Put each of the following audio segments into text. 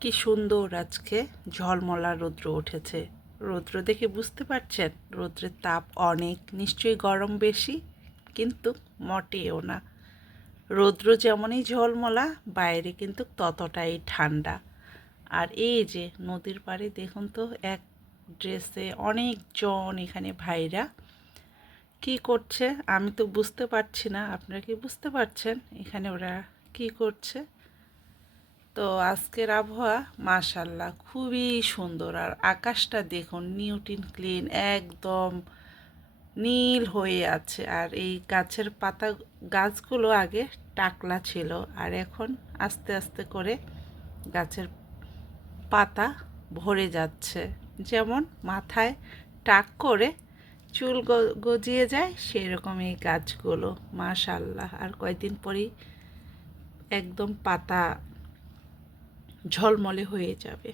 কি সুন্দর আজকে ঝলমলা রৌদ্র উঠেছে। রৌদ্র দেখে বুঝতে পারছেন, রৌদ্রের তাপ অনেক, নিশ্চয়ই গরম বেশি, কিন্তু মোটেও না। রৌদ্র যেমনই ঝলমলা, বাইরে কিন্তু ততটাই ঠান্ডা। আর এই যে নদীর পাড়ে দেখুন তো, এক ড্রেসে অনেকজন এখানে ভাইরা। কি করছে আমি তো বুঝতে পারছি না, আপনারা কি বুঝতে পারছেন এখানে ওরা কি করছে? তো আজকের আবহাওয়া মাশাল্লাহ খুবই সুন্দর। আর আকাশটা দেখুন, নিউটিন ক্লিন, একদম নীল হয়ে আছে। আর এই গাছের পাতা, গাছগুলো আগে টাকলা ছিল, আর এখন আস্তে আস্তে করে গাছের পাতা ভরে যাচ্ছে। যেমন মাথায় টাক করে চুল গজিয়ে যায় সেরকম এই গাছগুলো মাশাল্লাহ আর কয়েকদিন পরেই একদম পাতা ঝলমলে হয়ে যাবে।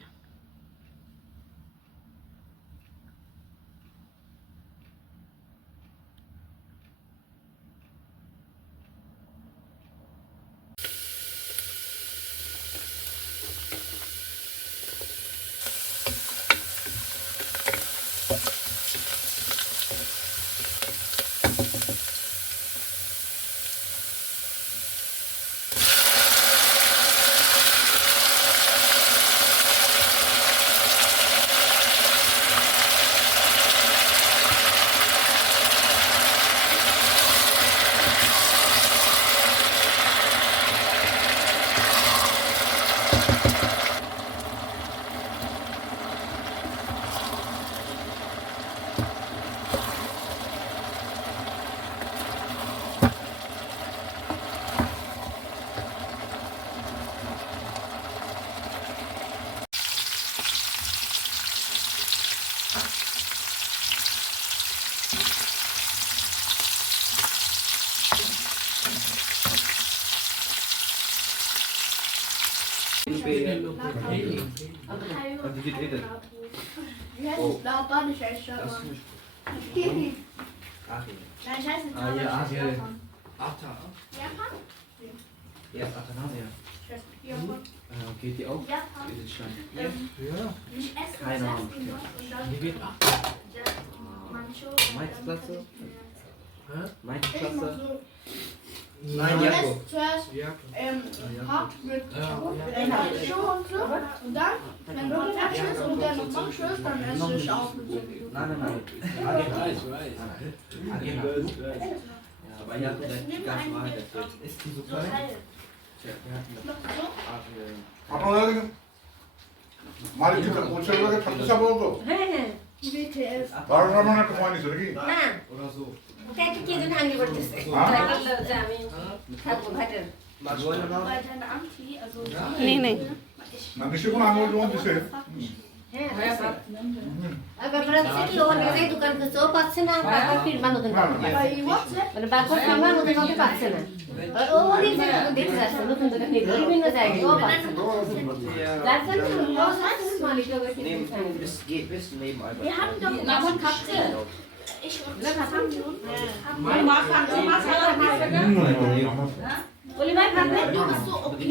Oh. Achim. Nein, scheiße. Ah, ja, Ariel. Atta. Japan? Ja, Athanasia. Ja. Äh, geht die auch? Ja. Geht schon. Ja. ja. Keine Ahnung. Wie geht Atta? Mainz-Klasse? Mainz-Klasse? Nein, Jakob Zuerst ähm, Hart mit äh, Mancho und so. Und dann, wenn du fertig ist und der noch Mancho ist, dann esse ich auch mit so. Nein, nein, nein. Agenda. Agenda. Ja, aber Jakob, der ist ganz normal. der Ist die so So klein? halt. Ja, ja. Noch so. Agenda. আপনারা দেখেন মালিক কি পরিষ্কার করে থাকতে চাবো তো হ্যাঁ হ্যাঁ WTF. বারোটার মানে একটা সময় নিচ্ছে নাকি না Oder so. তাকে কি জন আঙ্গি করতেছে হ্যাঁ? তাই বললো যে আমি থাকবো ঘাটের Wollen wir Weil deine Amti, also. Nee, nee. Na, nicht immer haben wir uns gesehen. Wir haben doch Boleh baik, Pak. Juga masuk. Oke.